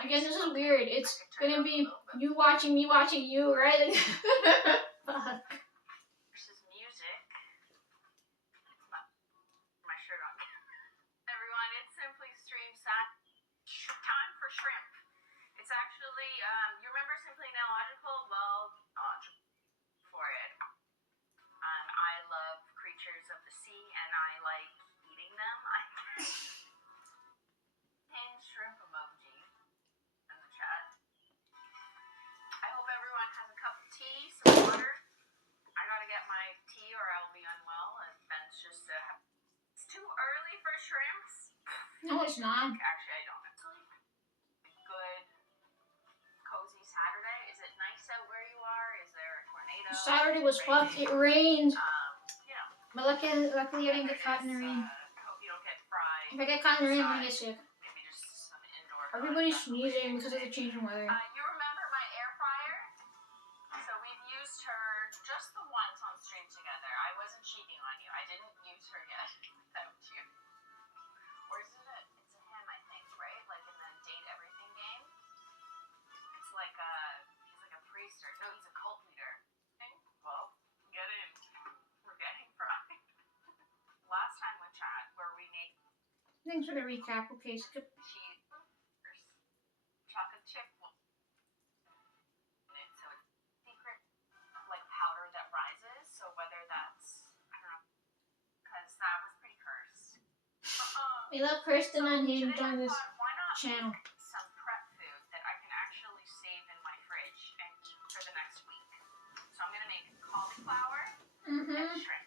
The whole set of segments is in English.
I guess this is weird. It's gonna be you watching me watching you, right? Fuck. Versus music. My shirt on. Everyone, it's Simply Stream time for shrimp. It's actually, you remember Simply Nailogical? Well, for it. I love creatures of the sea and I like eating them. Shrimp emoji in the chat. I hope everyone has a cup of tea, some water. I gotta get my tea or I'll be unwell. And Ben's just, it's too early for shrimps. No, it's not. Actually, I don't. Good, cozy Saturday. Is it nice out where you are? Is there a tornado? Saturday was fucked. It rained. You know. But luckily I didn't get caught in the rain. Hope you don't get fried. If I get caught in the rain, I'm gonna get sick. Maybe just some indoor. Everybody's sneezing because of the changing weather. You remember my air fryer? So we've used her just the once on stream together. I wasn't cheating on you. I didn't use her yet without you. Or is it it's a him, I think, right? Like in the Date Everything game. It's like he's like a priest or no, he's a cult leader. Well, get in. We're getting fried. Last time with chat where we made. Thanks for the recap. Okay, skip. Chocolate chip. So it's secret like powder that rises. So whether that's I don't know, because that was pretty cursed. We love Kirsten on him on this channel. Some prep food that I can actually save in my fridge and eat for the next week. So I'm gonna make cauliflower and shrimp.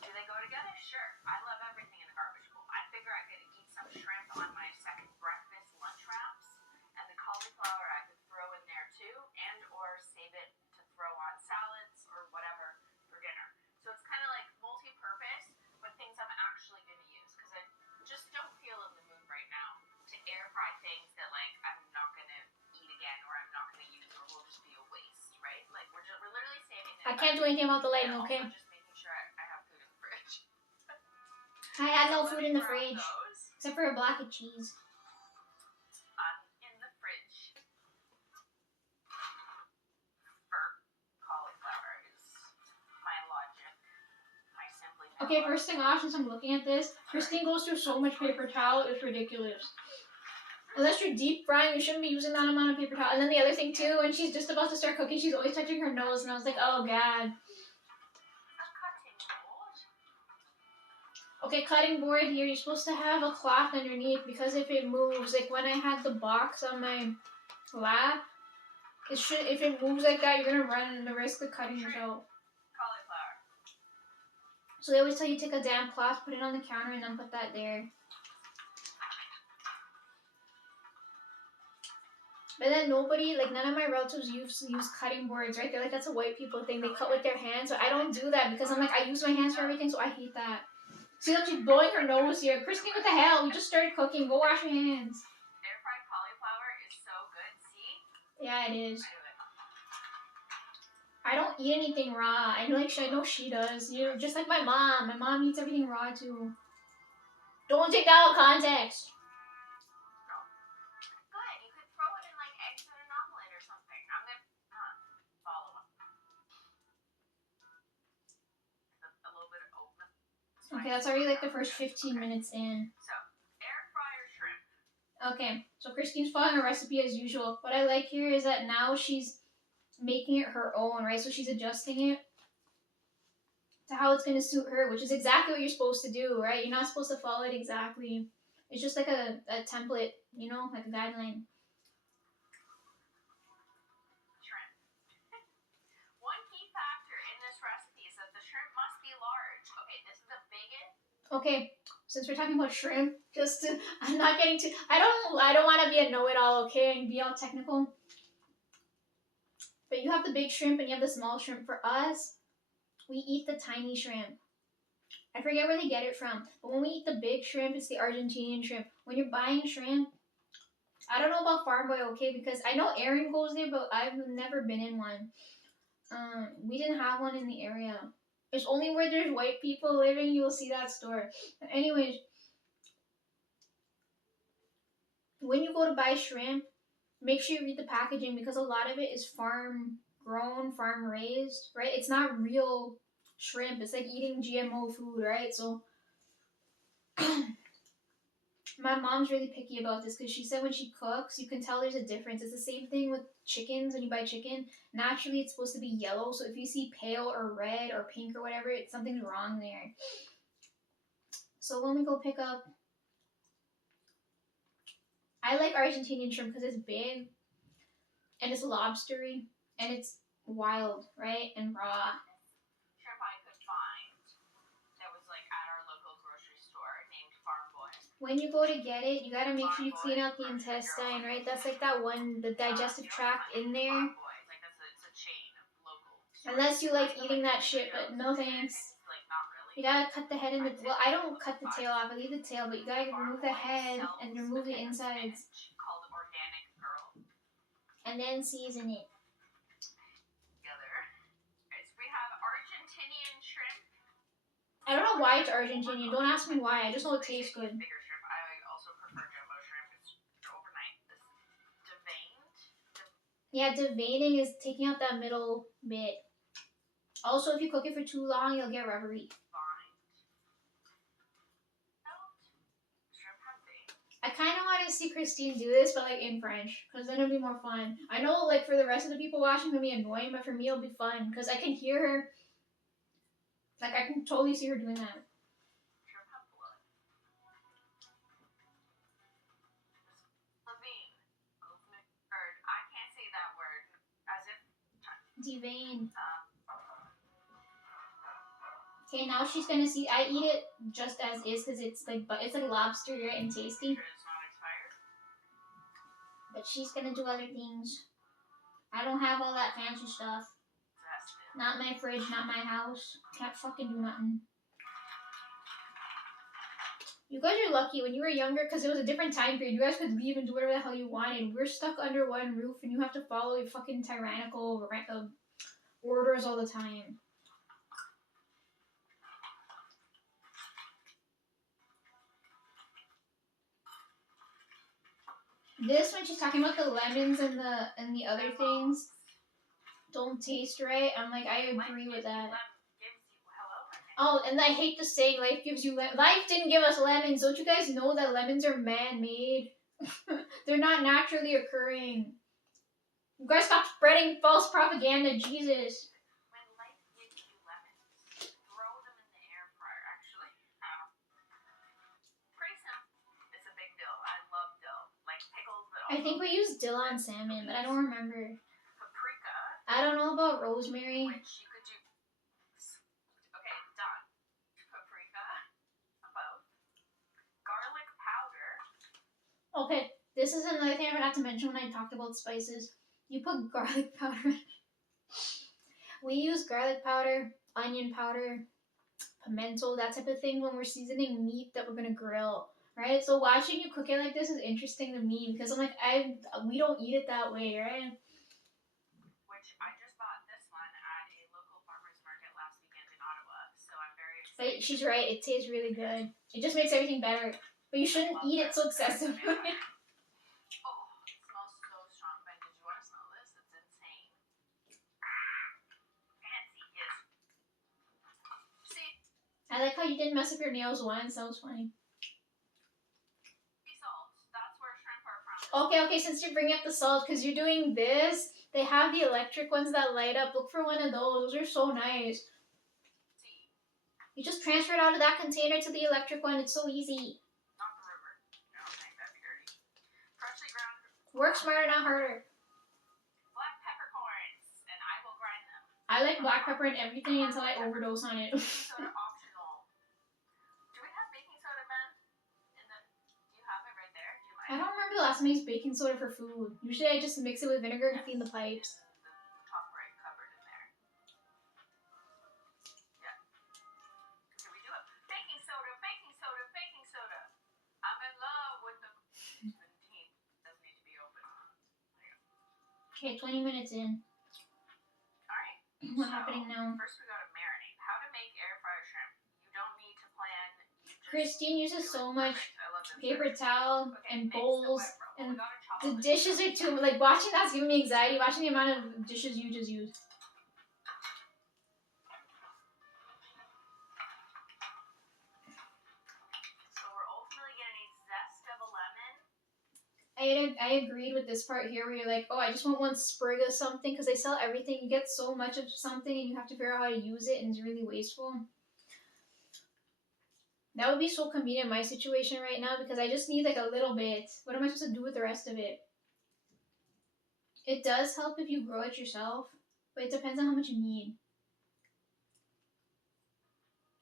Do they go together? Sure. I love everything in a garbage bowl. I figure I could eat some shrimp on my second breakfast lunch wraps, and the cauliflower I could throw in there too, and or save it to throw on salads or whatever for dinner. So it's kind of like multi-purpose, but things I'm actually going to use because I just don't feel in the mood right now to air fry things that like I'm not going to eat again or I'm not going to use or will just be a waste, right? Like we're literally saving. I can't do anything about the lighting, okay? Just making sure I have food in the fridge. I had no food in the fridge except for a block of cheese. In the fridge. For cauliflower is my logic. My simply. Okay, first thing off, since I'm looking at this, Christine goes through so much paper towel, it's ridiculous. Unless you're deep frying, you shouldn't be using that amount of paper towel. And then the other thing too, when she's just about to start cooking, she's always touching her nose, and I was like, oh god. Okay, cutting board here, you're supposed to have a cloth underneath because if it moves, like when I had the box on my lap, if it moves like that, you're gonna run the risk of cutting yourself. Cauliflower. So they always tell you take a damp cloth, put it on the counter, and then put that there. But then nobody, like none of my relatives use cutting boards, right? They're like, that's a white people thing. They cut with their hands. So I don't do that because I'm like, I use my hands for everything, so I hate that. See, look, she's blowing her nose here. Christine, what the hell? We just started cooking. Go wash your hands. Air fried cauliflower is so good. See? Yeah, it is. I don't eat anything raw. I know she does. You know, just like my mom. My mom eats everything raw too. Don't take that out of context. Good. You could throw it in like eggs in an omelet or something. I'm gonna follow up. A little bit of oatmeal. Okay, that's already like the first 15 minutes in. So, air fryer shrimp. Okay, so Christine's following her recipe as usual. What I like here is that now she's making it her own, right? So she's adjusting it to how it's going to suit her, which is exactly what you're supposed to do, right? You're not supposed to follow it exactly. It's just like a template, you know, like a guideline. Shrimp. One key factor in this recipe is that the shrimp must be large. Okay, this is the biggest. Okay, since we're talking about shrimp, I'm not getting too, I don't want to be a know-it-all, okay, and be all technical. But you have the big shrimp and you have the small shrimp. For us, we eat the tiny shrimp. I forget where they get it from, but when we eat the big shrimp, it's the Argentinian shrimp. When you're buying shrimp, I don't know about Farm Boy, okay, because I know Aaron goes there, but I've never been in one. We didn't have one in the area. It's only where there's white people living, you will see that store. But anyways, when you go to buy shrimp, make sure you read the packaging because a lot of it is farm grown, farm raised, right? It's not real shrimp. It's like eating GMO food, right? So my mom's really picky about this because she said when she cooks, you can tell there's a difference. It's the same thing with chickens. When you buy chicken, naturally it's supposed to be yellow. So if you see pale or red or pink or whatever, it's something's wrong there. So when we go pick up, I like Argentinian shrimp because it's big and it's lobstery and it's wild, right? And raw. Shrimp I could find that was like at our local grocery store named Farm Boy. When you go to get it, you gotta make sure you clean out the intestine, right? That's like that one, the digestive tract in there. Farm Boy, like it's a chain of local stores. Unless you like eating that shit, but no thanks. Like not really. You gotta cut the head and the, well, I don't cut the tail off, I leave the tail, but you gotta remove the head and remove the insides. Called Organic Girl. And then season it. Together. We have Argentinian shrimp. I don't know why it's Argentinian. Don't ask me why. I just know it tastes good. Bigger shrimp. I also prefer jumbo shrimp. It's overnight. This deveined. Yeah, deveining is taking out that middle bit. Also, if you cook it for too long, you'll get rubbery. I kind of want to see Christine do this, but like in French, because then it'll be more fun. I know, like for the rest of the people watching, it'll be annoying, but for me, it'll be fun because I can hear her. Like I can totally see her doing that. I can't say that word. As if. Devein. Okay, now she's gonna see. I eat it just as is because it's like lobster, right, and tasty. But she's gonna do other things. I don't have all that fancy stuff. Not my fridge, not my house. Can't fucking do nothing. You guys are lucky. When you were younger, because it was a different time period, you guys could leave and do whatever the hell you wanted. We're stuck under one roof and you have to follow your fucking tyrannical orders all the time. This, when she's talking about the lemons and the other things don't taste right, I'm like, I agree with that. Oh, and I hate the saying, life gives you lemons. Life didn't give us lemons. Don't you guys know that lemons are man-made? They're not naturally occurring. You guys stop spreading false propaganda, Jesus. When life gives you lemons, throw them in the air fryer, actually. Pretty simple. It's a big dill. I love dill. Like pickles, but also... I think we use dill on salmon, but I don't remember. Paprika. I don't know about rosemary. Which you could do... Okay, done. Paprika. Both. Garlic powder. Okay, this is another thing I forgot to mention when I talked about spices. You put garlic powder. We use garlic powder, onion powder, pimento, that type of thing when we're seasoning meat that we're gonna grill, right? So watching you cook it like this is interesting to me because I'm like, we don't eat it that way, right? Which I just bought this one at a local farmer's market last weekend in Ottawa, so I'm very excited. But she's right, it tastes really good. It just makes everything better. But you shouldn't eat it so excessively. I like how you didn't mess up your nails once. That was funny. Okay, since you're bringing up the salt, because you're doing this, they have the electric ones that light up. Look for one of those. Those are so nice. You just transfer it out of that container to the electric one. It's so easy. Not the river. I don't think that'd be dirty. Freshly ground. Work smarter, not harder. Black peppercorns, and I will grind them. I like black pepper in everything until I overdose on it. Soda optional. Do we have baking soda, Ben? Do you have it right there? Do you mind? I don't remember the last time I used baking soda for food. Usually I just mix it with vinegar and clean the pipes. The top right cupboard in there. Yeah. Can we do it? Baking soda, baking soda, baking soda. I'm in love with the 17th. Doesn't need to be open. Okay, 20 minutes in. Alright. What's happening now? First we gotta marinate. How to make air fryer shrimp. You don't need to plan. Christine uses so much paper towel Okay, and mix the bowls wet roll. and We got a the chocolate dishes are too, like, watching that's giving me anxiety, watching the amount of dishes you just use. So we're ultimately gonna need zest of a lemon. I agreed with this part here where you're like, oh, I just want one sprig of something, because they sell everything. You get so much of something and you have to figure out how to use it, and it's really wasteful. That would be so convenient in my situation right now, because I just need like a little bit. What am I supposed to do with the rest of it? It does help if you grow it yourself, but it depends on how much you need.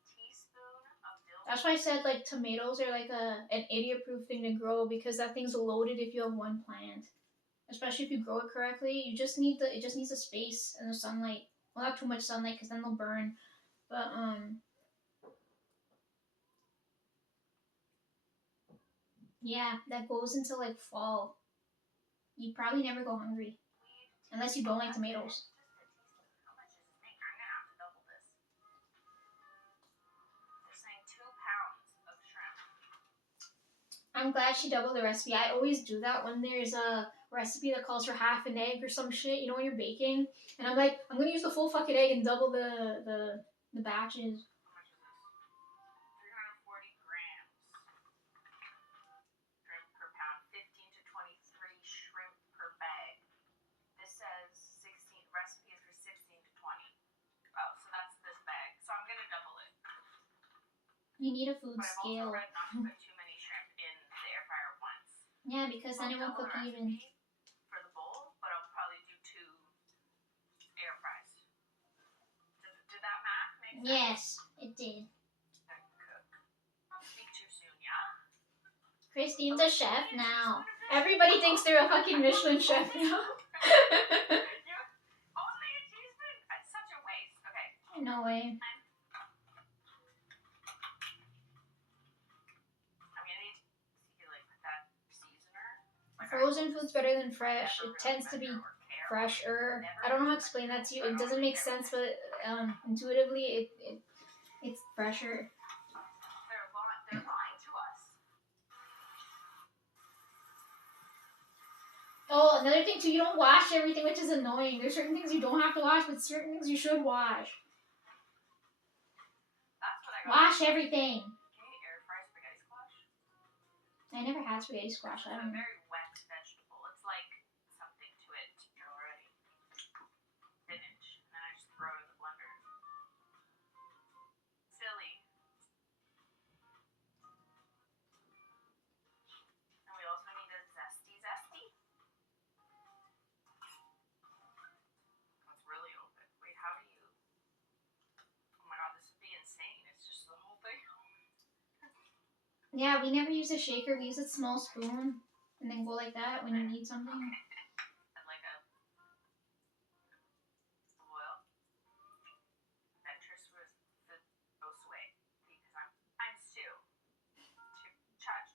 Teaspoon of dill. That's why I said like tomatoes are like an idiot-proof thing to grow, because that thing's loaded if you have one plant. Especially if you grow it correctly, it just needs the space and the sunlight. Well, not too much sunlight, because then they'll burn. But yeah, that goes until like fall. You'd probably never go hungry unless you don't like tomatoes. How much is this thing? I'm gonna have to double this. They're saying 2 pounds of shrimp. I'm glad she doubled the recipe. I always do that when there's a recipe that calls for half an egg or some shit, you know, when you're baking. And I'm like, I'm gonna use the full fucking egg and double the batches. How much is this? 340 grams. Shrimp per pound. 15 to 23 shrimp per bag. This says 16. Recipe is for 16 to 20. Oh, so that's this bag. So I'm gonna double it. You need a food But I've scale. also read not to put too many shrimp in the air fryer once. Yeah, because then it won't cook even. For the bowl, but I'll probably do 2 air fries. Did that math make sense? Yes, it did. Don't speak too soon, yeah? Christine's a chef now. Everybody thinks they're a fucking Michelin chef now. Only a teaspoon? That's such a waste. Okay. No way. I'm gonna need to like put that seasoner. Frozen food's better than fresh. It tends to be fresher. I don't know how to explain that to you. It doesn't make sense, but intuitively, it's fresher. They're lying to us. Oh, another thing too, you don't wash everything, which is annoying. There's certain things you don't have to wash, but certain things you should wash. That's what I got. Wash everything. Can you air fry spaghetti squash? I never had spaghetti squash. I don't know. It's a very wet vegetable. It's like something to it already. Spinach. And then I just throw it in the blender. Silly. And we also need a zesty. That's really open. Wait, how do you... Oh my god, this would be insane. It's just the whole thing. Yeah, we never use a shaker. We use a small spoon and then go like that when you need something. And like a oil. Ventures with the Osway because I'm Stu. Charge.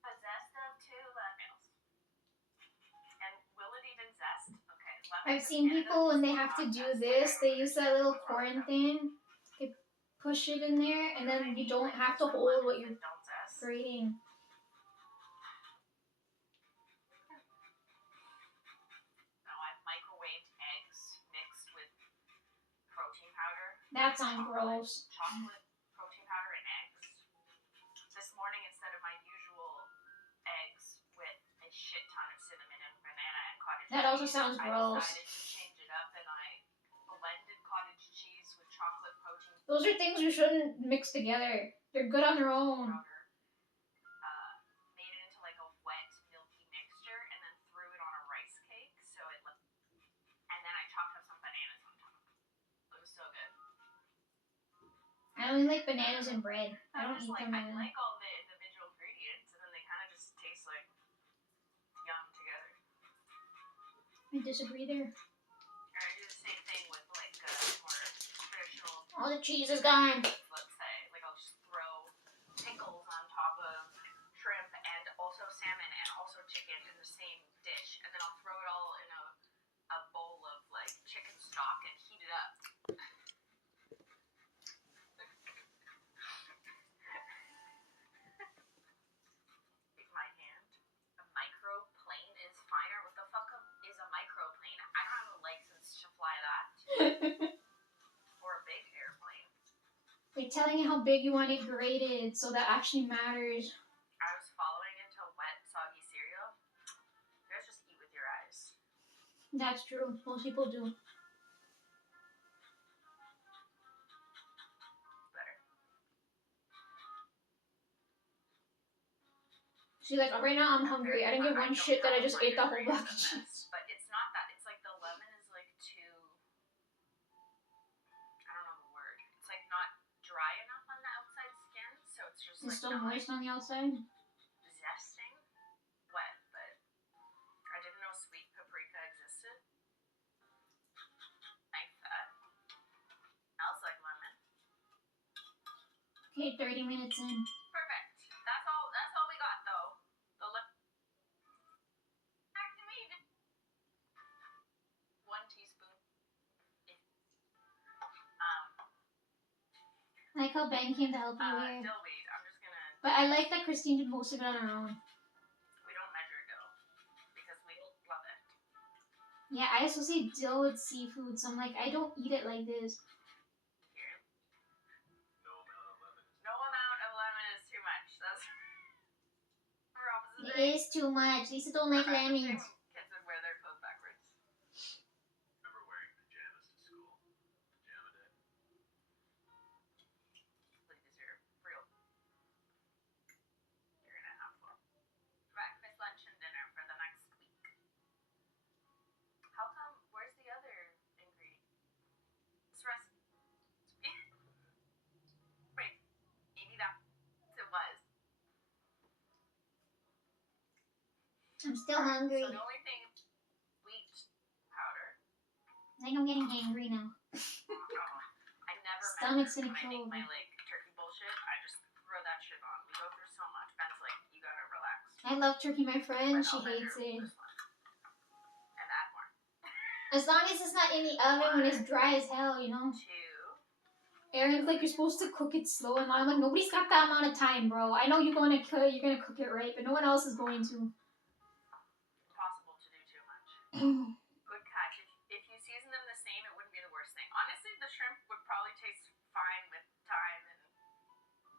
Possessed of 2 lemons. And will it even zest? Okay. I've seen people when they have to do this, they use that little corn thing. They push it in there, and then you don't have to hold what you're grating. No, I've microwaved eggs mixed with protein powder. That sounds gross. Chocolate, protein powder, and eggs. This morning, instead of my usual eggs with a shit ton of cinnamon and banana and cottage cheese, That also sounds gross. I decided to change it up, and I blended cottage cheese with chocolate protein. Those are things you shouldn't mix together. They're good on their own. Made it into like a wet, milky mixture, and then threw it on a rice cake. So it looked, and then I chopped up some bananas on top. It was so good. I only like bananas and bread. I don't eat them. I like all the individual ingredients, and then they kind of just taste like yum together. I disagree there. Or I do the same thing with like more traditional. All the cheese is gone. Let's say, like I'll just throw pickles on top of shrimp and also salmon and also chicken in the same dish, and then I'll throw it all in a bowl of like chicken stock and heat it up. Or a big airplane. Like telling you how big you want it grated, so that actually matters. I was following into wet, soggy cereal. You guys just eat with your eyes. That's true. Most people do. Better. See, like right now I'm hungry. I didn't give one shit that I just ate that whole block of cheese. But it's not that. It's like the lemon is like too. I don't know the word. It's like not dry enough on the outside skin, so it's just It's like still not moist on the outside. zesting, wet. But I didn't know sweet paprika existed. Like that. Smells like lemon. Okay, 30 minutes in. Perfect. That's all we got though. Activated. 1 teaspoon. I like how Ben came to help you here. Dillweed. I'm just gonna. But I like that Christine did most of it on her own. We don't measure dill because we love it. Yeah, I associate dill with seafood, so I'm like, I don't eat it like this. Here. No amount of lemon is too much. That's. It is too much. Lisa don't like lemons. Kids would wear their clothes backwards. Remember wearing pajamas to school? Pajama day. Please, you're real. You're gonna have fun. Breakfast, lunch, and dinner for the next week. How come? Where's the other ingredient? This recipe. Wait, maybe that's it was. I'm still hungry. So the only thing, wheat powder. I think I'm getting hangry now. I never Stomach's measure gonna when I kill make my me. like turkey bullshit. I just throw that shit on. We go through so much. Ben's like, you gotta relax. I love turkey, my friend. But She I'll hates measure it. this one. And add more. As long as it's not in the oven when it's dry as hell, you know? 2. Aaron's like, you're supposed to cook it slow, and I'm like, nobody's got that amount of time, bro. I know you're gonna cook it right, but no one else is going to. Impossible to do too much. Good catch. If you season them the same, it wouldn't be the worst thing. Honestly, the shrimp would probably taste fine with thyme and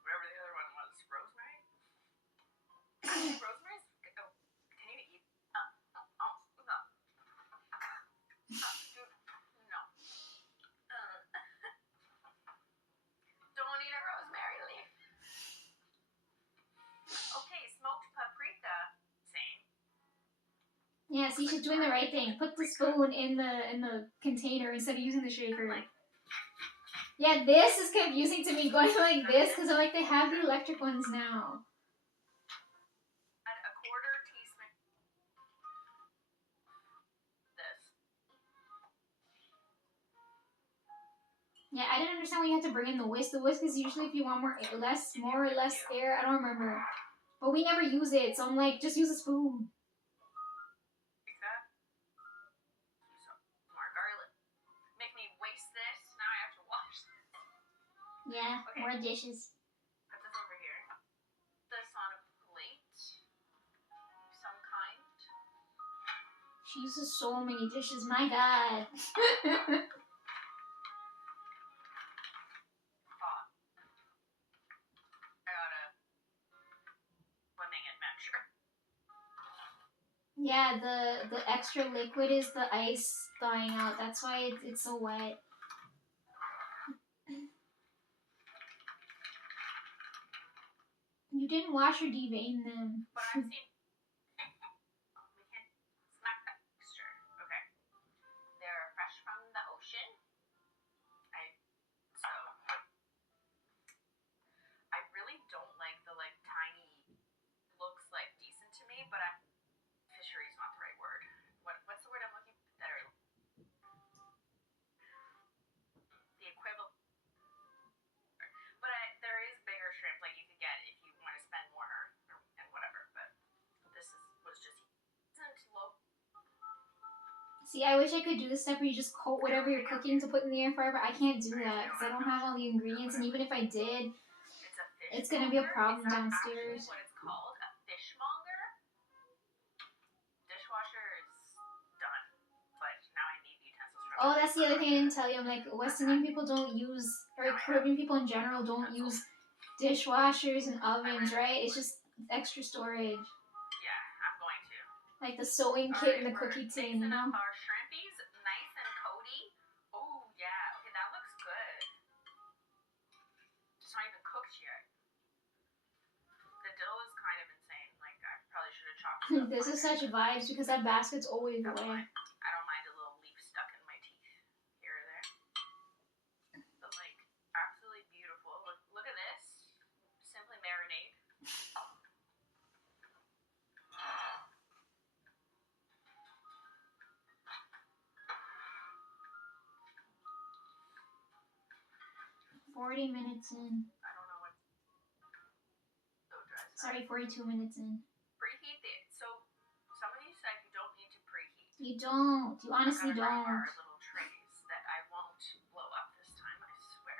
whatever the other one was. Rosemary? Rosemary's? Oh, can you eat? No. Dude, no. Don't eat a rosemary leaf. Okay, smoked paprika. Same. Yeah, see, she's doing the right thing. Put the spoon in the container instead of using the shaker. Yeah, this is confusing to me, going like this, because I'm like, they have the electric ones now. Add a 1/4 teaspoon. This. Yeah, I didn't understand why you had to bring in the whisk. The whisk is usually if you want more or less air. I don't remember. But we never use it, so I'm like, just use a spoon. Like that. More garlic. Make me waste this. Now I have to wash this. Yeah, Okay. more dishes. Put this over here. This on a plate. Some kind. She uses so many dishes, my god. Hot. I got a swimming adventure. Yeah, the extra liquid is the ice thawing out. That's why it's so wet. You didn't wash or devein them. But I've seen. We can smack that texture. Okay. They're fresh from the ocean. I really don't like the tiny. Looks like decent to me, but fishery is not the right word. What's the word I'm looking for? The equivalent. But there is bigger shrimp like you could get if you want to spend more and whatever. But this was just low. See, I wish I could do this step where you just coat whatever you're cooking to put in the air fryer, but I can't do that because I don't have all the ingredients, and even if I did, it's gonna be a problem downstairs. What it's called, a fishmonger. Dishwasher is done, but now I need utensils from Oh, that's the other thing I didn't tell you. I'm like, West Indian people don't use, or Caribbean people in general don't use dishwashers and ovens, right? It's just extra storage. Yeah, I'm going to. Like the sewing All kit right, and the we're cookie tin, mixing you know? up our shrimpies, nice and coaty. Oh yeah, okay, that looks good. It's not even cooked yet. The dill is kind of insane. Like I probably should have chopped it up. This is such vibes because that basket's always That's away. fine. I don't mind a little leaf stuck in my teeth here or there. But like absolutely beautiful. Look at this. Simply marinade. 40 minutes in. I don't know what. So dry. Sorry, 42 minutes in. Preheat it. So some of you said you don't need to preheat. You don't. You honestly I'm gonna bring don't. our little trays that I won't blow up this time, I swear.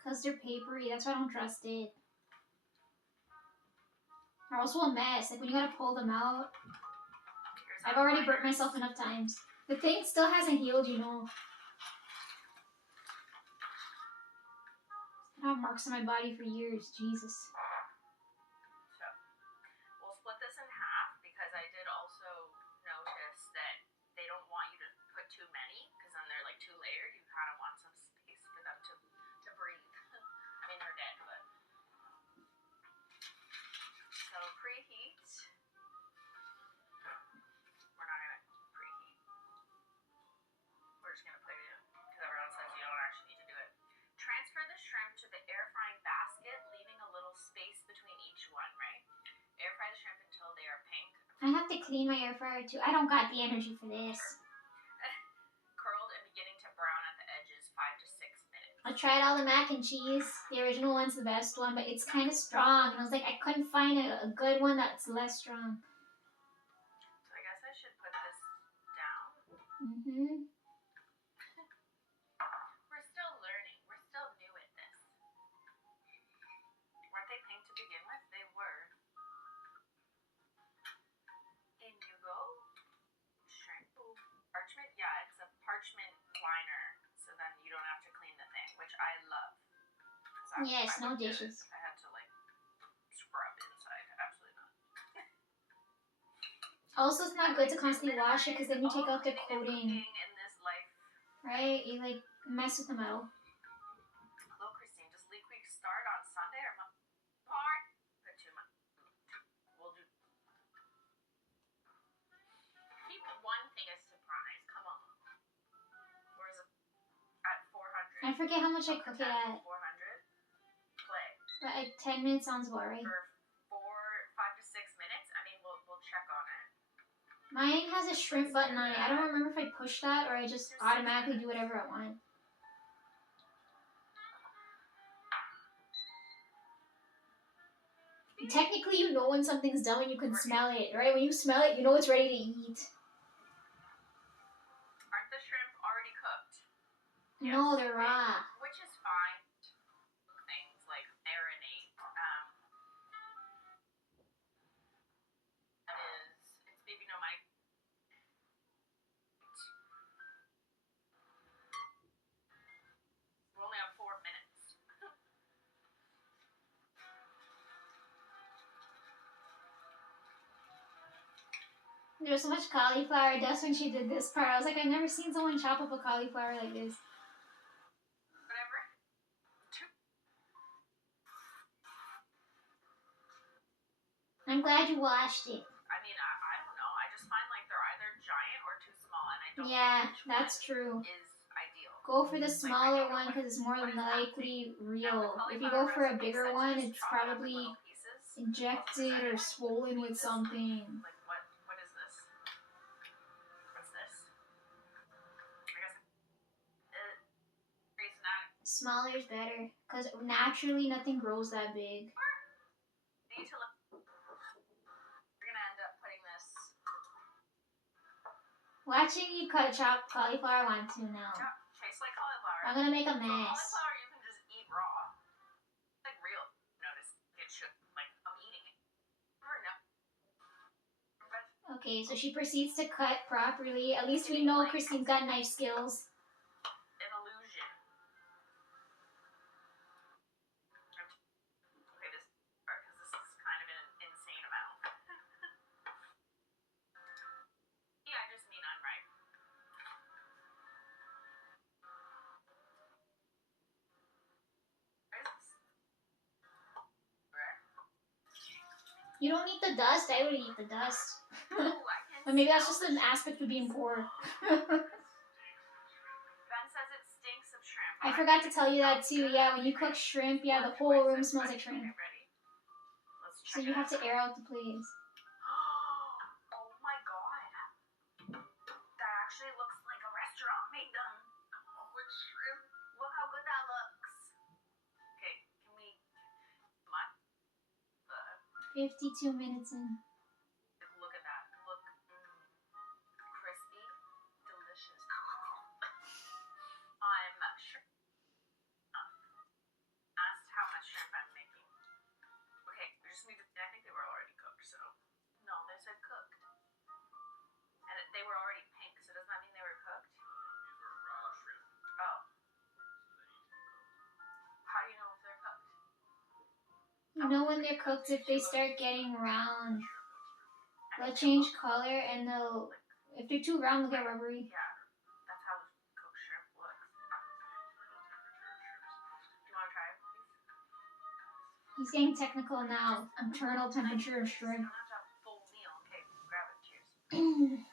Because they're papery. That's why I don't trust it. They're also a mess. Like when you gotta pull them out. Here's I've our already burnt liners. myself enough times. The thing still hasn't healed, you know. I have marks on my body for years. Jesus. So we'll split this in half because I did also notice that they don't want you to put too many because then they're like too layered. You kind of want some space for them to breathe. I mean, they're dead, but. So preheat. We're not gonna preheat. We're just gonna put it in because everyone says you don't actually need to do it. Transfer the shrimp to the air frying basket, leaving a little space between each one, right? Air fry the shrimp until they are pink. I have to clean my air fryer too. I don't got the energy for this. Curled and beginning to brown at the edges, 5 to 6 minutes. I tried all the mac and cheese. The original one's the best one, but it's kind of strong. And I was like, I couldn't find a good one that's less strong. So I guess I should put this down. Mm-hmm. We're still learning. We're still new at this. Weren't they pink to begin with? They were. In you go. Shrimp. Parchment? Yeah, it's a parchment liner, so then you don't have to clean the thing, which I love. Yes, no looked at it, dishes. I had to like scrub inside. Absolutely not. Also, it's not good to constantly wash it because then you take out the All cleaning and coating, cooking in this life. right? You like mess with the metal. Hello, Christine. Does Leak Week start on Sunday or Monday? Put 2 months. We'll do. Keep one thing a surprise. Come on. Where is it? At 400. I forget how much I cook it at, 400. Play. but like 10 minutes sounds about right. For 5 to 6 minutes. I mean, we'll check on it. Mine has a shrimp button on it. I don't remember if I push that or I just automatically do whatever I want. Technically, you know when something's done when you can smell it, right? When you smell it, you know it's ready to eat. Aren't the shrimp already cooked? No, they're raw. Which is fine. Things like marinate. It's baby no Mike. We only have 4 minutes. There was so much cauliflower dust when she did this part. I was like, I've never seen someone chop up a cauliflower like this. Whatever. I'm glad you washed it. I mean, I don't know. I just find like they're either giant or too small, and I don't Yeah, know which that's one true. is ideal. Go for the smaller one because it's more likely real. If you go for a bigger one, it's probably injected or swollen with something. Like what is this? What's this? I guess Grey's Anatomy. Smaller is better because naturally nothing grows that big. Need to look. We're gonna end up putting this. Watching you chop cauliflower, I want to now. Yeah, tastes like cauliflower. I'm gonna make a So mess. cauliflower you can just eat raw. Like real. Notice it should like I'm eating it. Or no. Okay, so she proceeds to cut properly. At least we know Christine's got knife skills. An illusion. Okay, this part, because this is kind of an insane amount. Yeah, I just mean unripe. You don't eat the dust. I would eat the dust. Oh, I But maybe that's just an aspect of being poor. Ben says it stinks of shrimp. I forgot to tell you that too. Yeah, when you cook shrimp, yeah, the whole room smells like shrimp. So you have to air out the place. Oh my god. That actually looks like a restaurant made them. Oh, with shrimp. Look how good that looks. Okay, can we... What? 52 minutes in. Look at that. Look. Crispy. Delicious. I'm sure. Asked how much shrimp I'm making. Okay, we just need to... I think they were already cooked, so... No, they said cooked. And they were already pink, so doesn't that mean they were cooked? These were raw shrimp, Oh. so How do you know if they're cooked? You know when they're cooked if they start getting round. They'll change color and they'll... If they're too round, they'll get rubbery. Yeah, that's how cooked shrimp looks. Do you want to try it, please? He's getting technical now. Internal temperature of shrimp. You don't have to have a full meal. Okay, grab it. Cheers.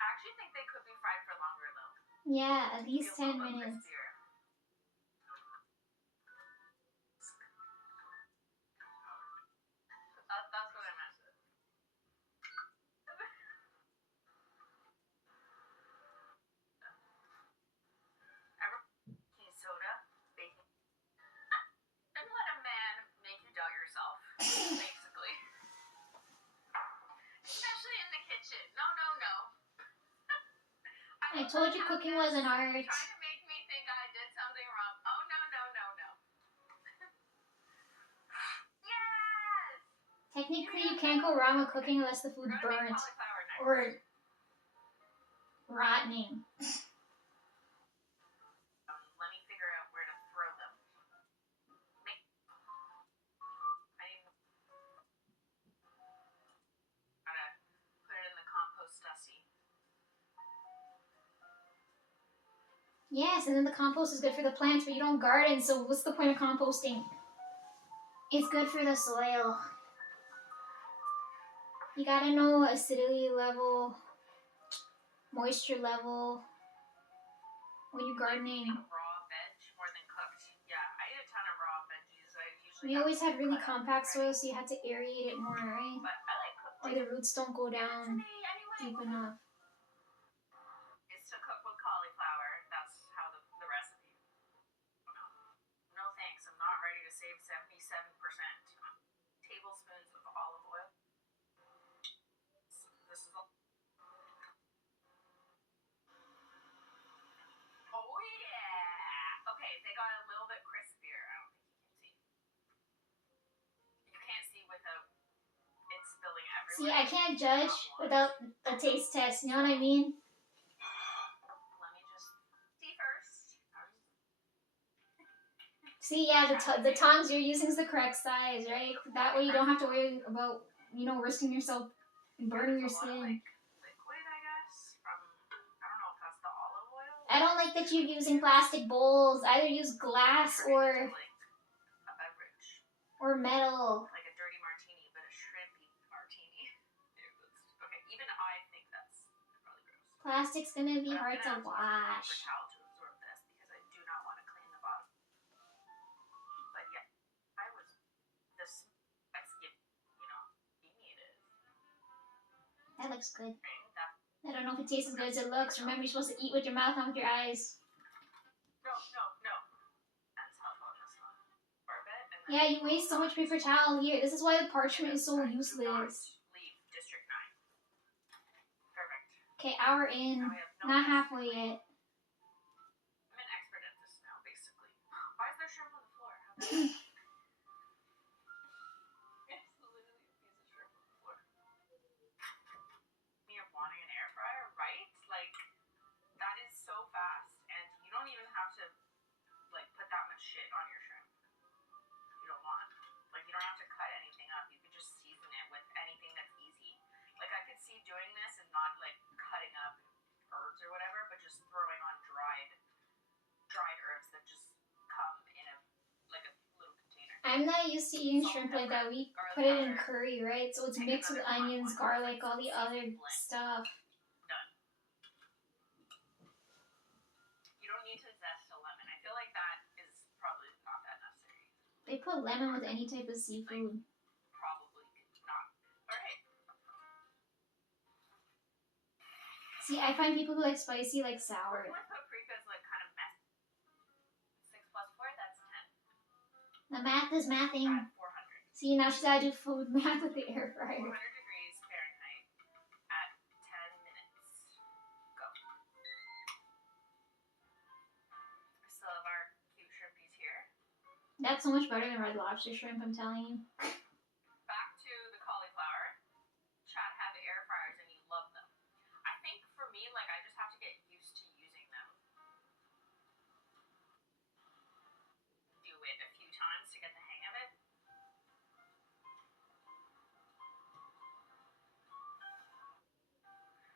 I actually think they could be fried for longer, though. Yeah, at least Be a 10 little bit minutes. crispier. That's what I meant. Baking soda, baking. And let a man make you doubt yourself, basically. Especially in the kitchen. No. I told you cooking was an art. Trying to make me think I did something wrong. Oh, no. Yes! Technically, you can't go wrong with cooking unless the food's We're gonna make burnt cauliflower next. or rotting. Let me figure out where to throw them. Gotta put it in the compost dusty. Yes, and then the compost is good for the plants, but you don't garden, so what's the point of composting? It's good for the soil. You gotta know acidity level, moisture level when you're gardening. Raw veg more than cooked. Yeah, I eat a ton of raw veggies. I usually We always had really cut compact right? soil, so you had to aerate it more, right? But I like cooked Or the roots don't go down anyway. deep enough. It's to cook with cauliflower. That's how the recipe. No thanks. I'm not ready to save 77% tablespoons of olive oil. This is oh yeah. Okay, they got a little bit crispier. I don't think you can see. You can't see without it spilling everywhere. See, I can't judge without a taste test, you know what I mean? Let me just see first. See, yeah, the tongs you're using is the correct size, right? That way you don't have to worry about, risking yourself and burning your skin. Liquid, I guess. From I don't know if that's the olive oil. I don't like that you're using plastic bowls. Either use glass or Like a beverage. or metal. Like a dirty martini, but a shrimpy martini. Okay, even I think that's probably gross. Plastic's gonna be But I'm hard gonna to have use a paper wash. towel to absorb this because I do not want to clean the bottom. But yeah, I was this Mexican, beanie it is. That looks good. Right? That I don't know if it tastes as good as it looks. Remember, you're supposed to eat with your mouth, not with your eyes. no. That's how fun this one. Barbet and then Yeah, you waste so much paper towel here. This is why the parchment is so Do not useless. leave District 9. Perfect. Okay, hour in. Now we have no Not mess. halfway yet. I'm an It's literally a piece of shrimp on the floor. Me of wanting an air fryer, right? Like, that is so fast, and you don't even have to, like, put that much shit on your shrimp. You don't want. Like, you don't have to cut anything up. You could just season it with anything that's easy. Like, I could see doing this and not, like, cutting up herbs or whatever, but just throwing on dried herbs that just come in a little container. I'm not used to eating Salt, shrimp like pepper, that. We garlic put it in powder. curry, right? So it's Take mixed with another onions, one, garlic, some all the other seasoned blend. stuff. Done. You don't need to zest a lemon. I feel like that is probably not that necessary. They put lemon with any type of seafood. Probably not. Alright. See, I find people who like spicy like sour. Working with paprika is like kind of messy. 6 plus 4, that's 10. The math is mathing. At 400. See, now she's gotta do food math with the air fryer. 400 degrees Fahrenheit at 10 minutes. Go. We still have our cute shrimpies here. That's so much better than Red Lobster shrimp, I'm telling you. Back to the cauliflower. Chad had air fryers and you love them. I think for me, like, I just have to get used to using them. Do it a few times to get the hang of it.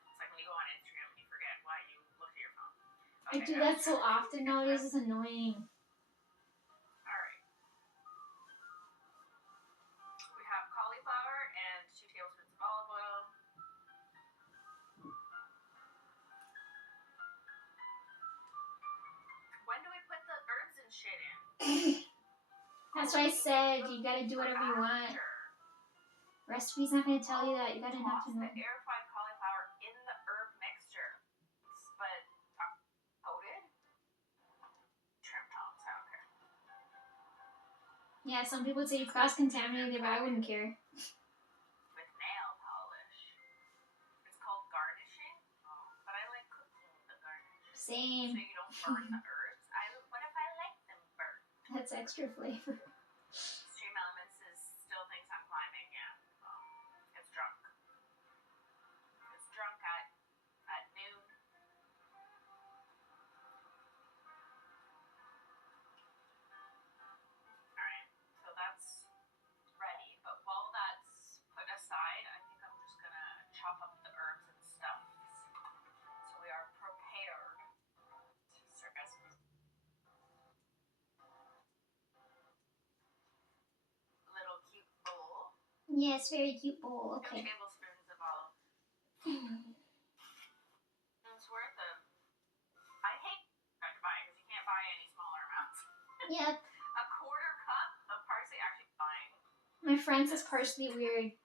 It's like when you go on Instagram and you forget why you look at your phone. I do that so often nowadays, it's annoying. Alright. We have cauliflower and 2 tablespoons of olive oil. When do we put the herbs and shit in? That's why I said you gotta do whatever you want. Recipe's not gonna tell you that. You gotta have to know. Toss the air fried cauliflower in the herb mixture, but coated. Trim tops, I don't care. Yeah, some people say you cross-contaminated, but I wouldn't care. With nail polish. It's called garnishing, but I like cooking the garnish. Same. So you don't burn the herbs. What if I like them burnt? That's extra flavor. Stream Elements is still thinks I'm climbing, yeah. Well, it's drunk. It's drunk at noon. Alright, so that's ready. But while that's put aside, I think I'm just gonna chop up the herbs and stuff. So we are prepared to start recipes. Little cute bowl. Yes, very cute bowl. 2 Okay. tablespoons of olive. It's worth it. I hate to buy because you can't buy any smaller amounts. Yep. A quarter cup of parsley, actually buying. My friend says parsley weird.